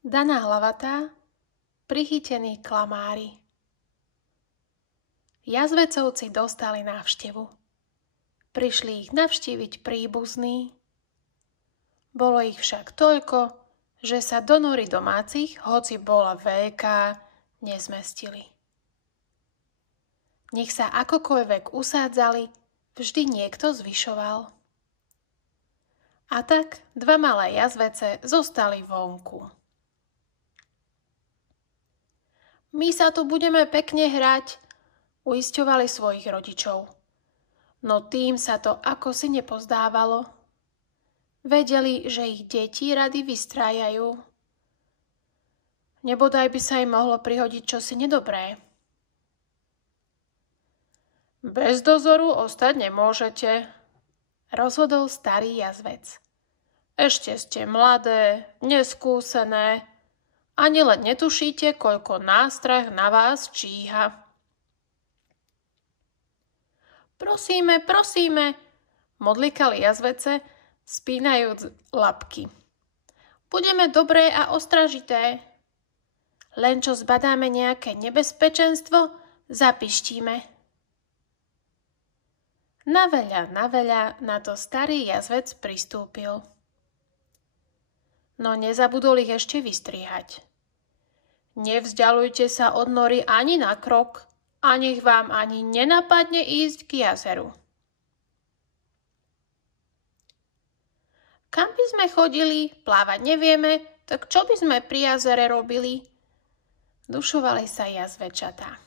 Daná hlavatá, prichytení klamári. Jazvecovci dostali návštevu. Prišli ich navštíviť príbuzní. Bolo ich však toľko, že sa do nory domácich, hoci bola veľká, nezmestili. Nech sa akokoľvek usádzali, vždy niekto zvyšoval. A tak 2 malé jazvece zostali vonku. My sa tu budeme pekne hrať, uisťovali svojich rodičov. No tým sa to akosi nepozdávalo. Vedeli, že ich deti rady vystrájajú. Nebodaj by sa im mohlo prihodiť čosi nedobré. Bez dozoru ostať nemôžete, rozhodol starý jazvec. Ešte ste mladé, neskúsené, ani len netušíte, koľko nástrah na vás číha. Prosíme, prosíme, modlikali jazvece, spínajúc labky. Budeme dobré a ostražité. Len čo zbadáme nejaké nebezpečenstvo, zapištíme. Na veľa na to starý jazvec pristúpil. No nezabudol ich ešte vystriehať. Nevzdialujte sa od nory ani na krok a nech vám ani nenapadne ísť k jazeru. Kam by sme chodili, plávať nevieme, tak čo by sme pri jazere robili? Dušovali sa jazvečatá.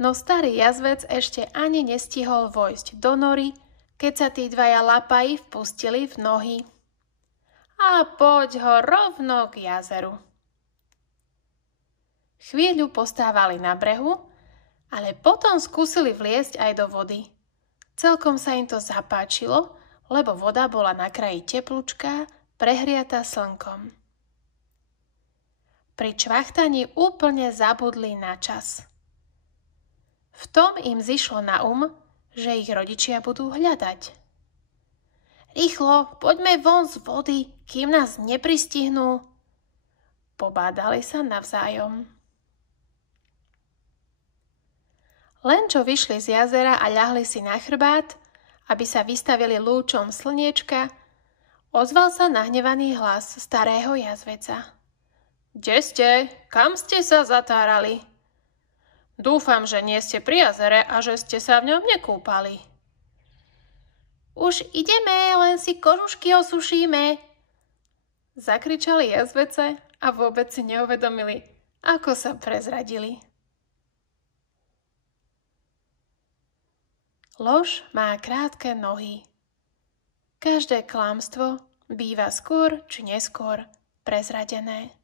No starý jazvec ešte ani nestihol vojsť do nory, keď sa tí 2 lapaji vpustili v nohy. A poď ho rovno k jazeru. Chvíľu postávali na brehu, ale potom skúsili vliesť aj do vody. Celkom sa im to zapáčilo, lebo voda bola na kraji teplúčká, prehriatá slnkom. Pri čvachtaní úplne zabudli na čas. V tom im zišlo na že ich rodičia budú hľadať. Rýchlo, poďme von z vody, kým nás nepristihnú. Pobádali sa navzájom. Len čo vyšli z jazera a ľahli si na chrbát, aby sa vystavili lúčom slniečka, ozval sa nahnevaný hlas starého jazveca. Kde ste? Kam ste sa zatárali? Dúfam, že nie ste pri jazere a že ste sa v ňom nekúpali. Už ideme, len si kožušky osušíme, zakričali jazvece a vôbec si neuvedomili, ako sa prezradili. Lož má krátke nohy. Každé klamstvo býva skôr či neskôr prezradené.